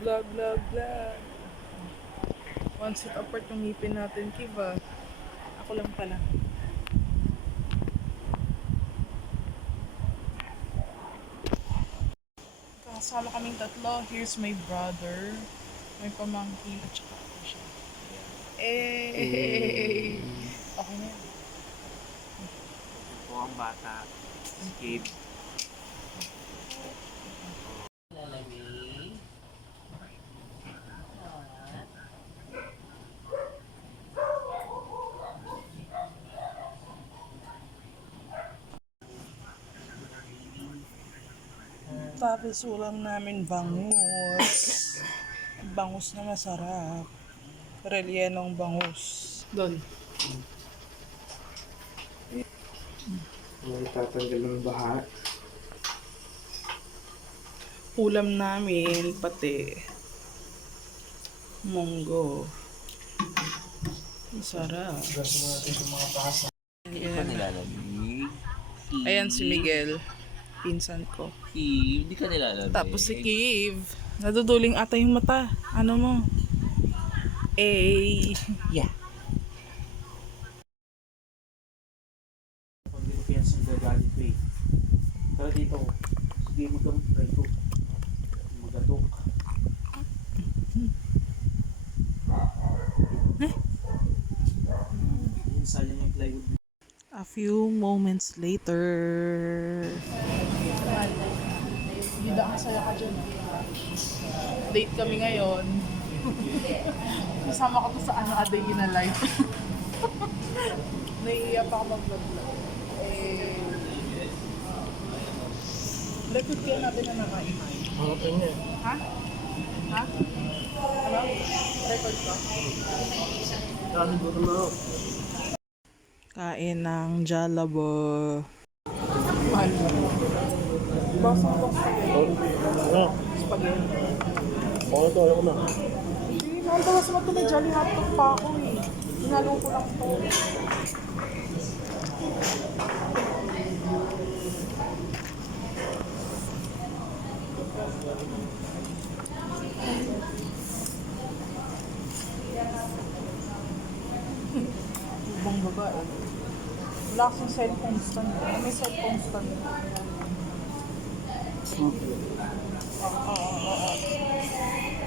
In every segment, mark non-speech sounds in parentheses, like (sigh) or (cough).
Vlog, vlog, vlog. One set apart yung ngipin natin, Kiva. Ako lang pala. Kasama kaming tatlo. Here's my brother. May pamangkin at saka ako siya. Eh! Okay na yan. po ang bata. Escape. Tapos ulam namin bangus. Bangus na masarap. Relyenong bangus. Doon. Ang tatanggal ng baha. Ulam namin, pati munggo. Masarap. Gaso natin sa mga pasa. Ayan si Miguel. Pinsan ko. Steve, di ka nilalamig. Tapos si Kiv. Naduduling ata yung mata. Ano mo? Eh. Yeah. Pag hindi ko yung gagalit ko eh. Tara dito. Sige. Magatok. Eh? Sayang yung plywood. A few moments later. Gida ang saya ka dyan. Date kami ngayon. Kasama ko to sa ano, a day in a life. (laughs) Naiiyak pa ako mag-vlog vlog. Eh, record kaya natin na nakain. Mga kanya. Ha? Ha? Ano? Record ko? Dami ko na ako. Kain ng Jalabo. Basa ko spaghetti. Ano to? Ano ko na? Hindi, mahal mo ito may Jolly Hotdog pa ako eh. Hinalo ko lang ito. Ibang babae. Wala akong cellphone stand. May cellphone stand. Oo, oo, oo,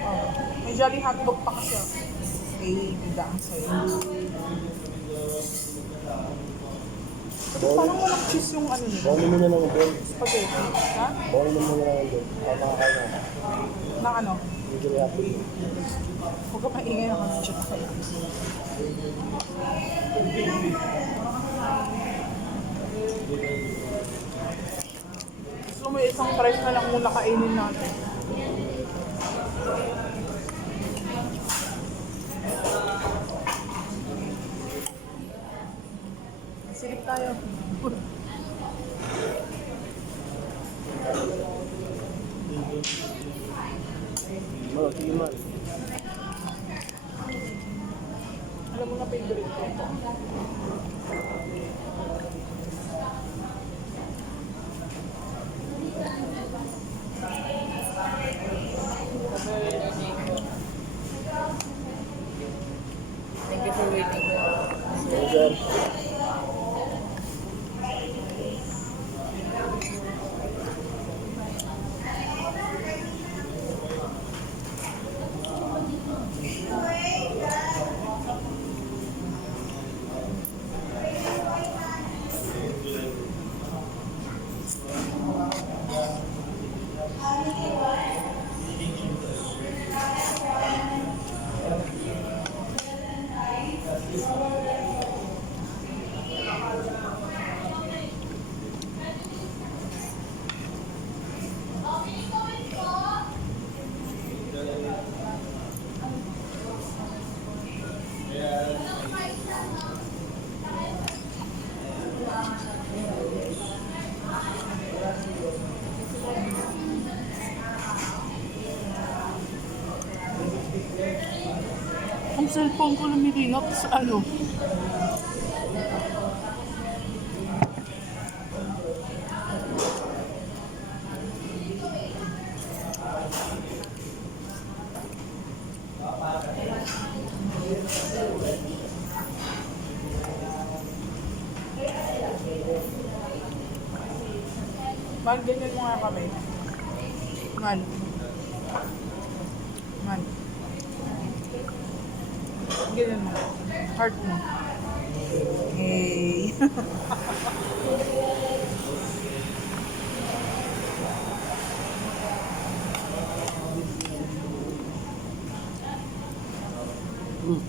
oo. May Jolly Hotdog pa kasi ako. Eh, bida ang sa'yo. Parang walang cheese yung ano nila. Bawal mo na lang ako. Spaghetti. Ha? Bawal mo na lang ako. Tama ka na. Na ano? Ko happy. Huwag ka maingay ako ng cheese sa'yo. Gusto mo isang price na lang muna kainin natin. Tayo. Mga timan. Ang cellphone ko lumiringap sa ano. Mag-ganyan mo nga kami. Mal. given heart mo. Hey. mm.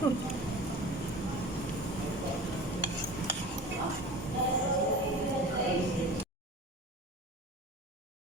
Hmm.